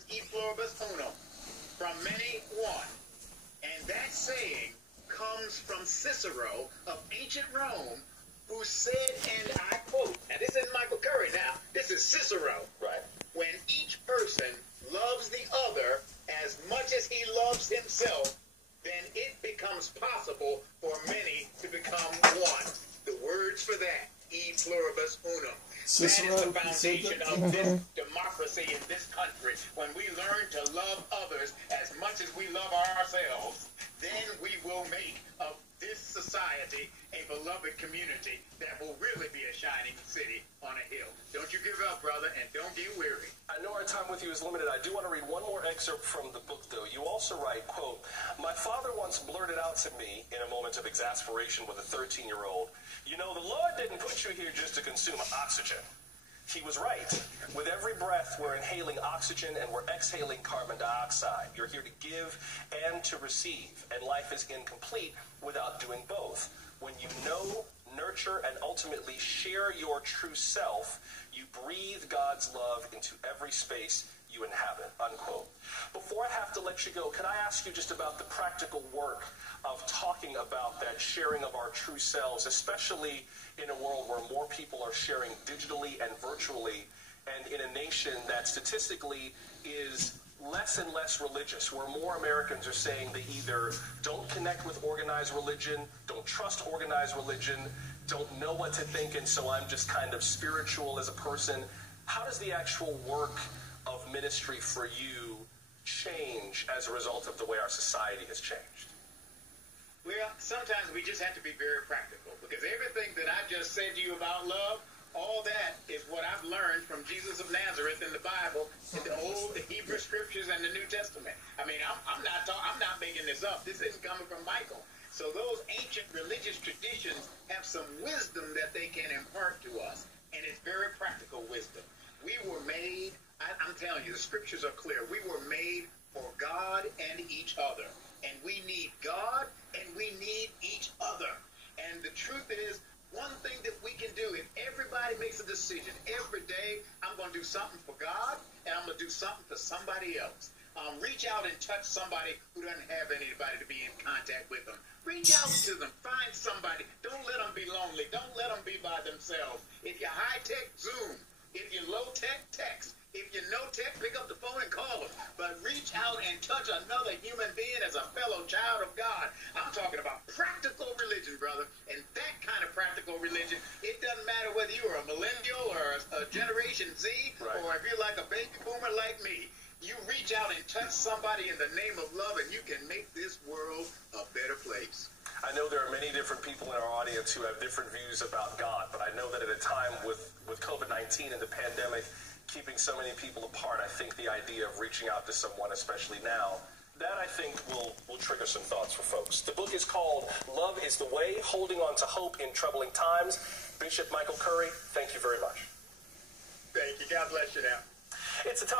words e pluribus unum, from many one. And that saying comes from Cicero of ancient Rome, who said, and I quote, now this isn't Michael Curry now, this is Cicero. Right. When each person loves the other as much as he loves himself, then it becomes possible for many to become one. The words for that, e pluribus unum. Cicero, that is the foundation of this democracy in this country. When we learn to love others as much as we love ourselves, then we will make of this society a beloved community that will really be a shining city on a hill. Don't you give up, brother, and don't get weary. I know our time with you is limited. I do want to read one more excerpt from the book, though. You also write, quote, "My father once blurted out to me in a moment of exasperation with a 13-year-old, you know, the Lord didn't put you here just to consume oxygen." He was right. With every breath, we're inhaling oxygen and we're exhaling carbon dioxide. You're here to give and to receive, and life is incomplete without doing both. When you know, nurture, and ultimately share your true self, you breathe God's love into every space you inhabit, unquote. Before I have to let you go, can I ask you just about the practical work of talking about that sharing of our true selves, especially in a world where more people are sharing digitally and virtually, and in a nation that statistically is less and less religious, where more Americans are saying they either don't connect with organized religion, don't trust organized religion, don't know what to think, and so I'm just kind of spiritual as a person. How does the actual work of ministry for you change as a result of the way our society has changed? Well, sometimes we just have to be very practical, because everything that I just said to you about love, all that is what I've learned from Jesus of Nazareth in the Bible, in the Old, the Hebrew Scriptures, and the New Testament. I mean, I'm not making this up. This isn't coming from Michael. So those ancient religious traditions have some wisdom that they can impart to us, and it's very practical wisdom. We were made, I'm telling you, the Scriptures are clear. We were made for God and each other, and we need God and we need each other. And the truth is, one thing that we can do, if everybody makes a decision every day, I'm going to do something for God and I'm going to do something for somebody else. Reach out and touch somebody who doesn't have anybody to be in contact with them. Reach out to them. Find somebody. Don't let them be lonely. Don't let them be by themselves. If you're high-tech, Zoom. If you're low-tech, text. If you're no-tech, pick up the phone and call them. But reach out and touch another human being as a fellow child of God. I'm talking about practical religion, brother. And that kind of practical religion, it doesn't matter whether you're a millennial or a Generation Z, right, or if you're like a baby boomer like me. You reach out and touch somebody in the name of love, and you can make this world a better place. I know there are many different people in our audience who have different views about God, but I know that at a time with COVID-19 and the pandemic keeping so many people apart, I think the idea of reaching out to someone, especially now, that I think will trigger some thoughts for folks. The book is called Love is the Way, Holding on to Hope in Troubling Times. Bishop Michael Curry, thank you very much. Thank you. God bless you now. It's a topic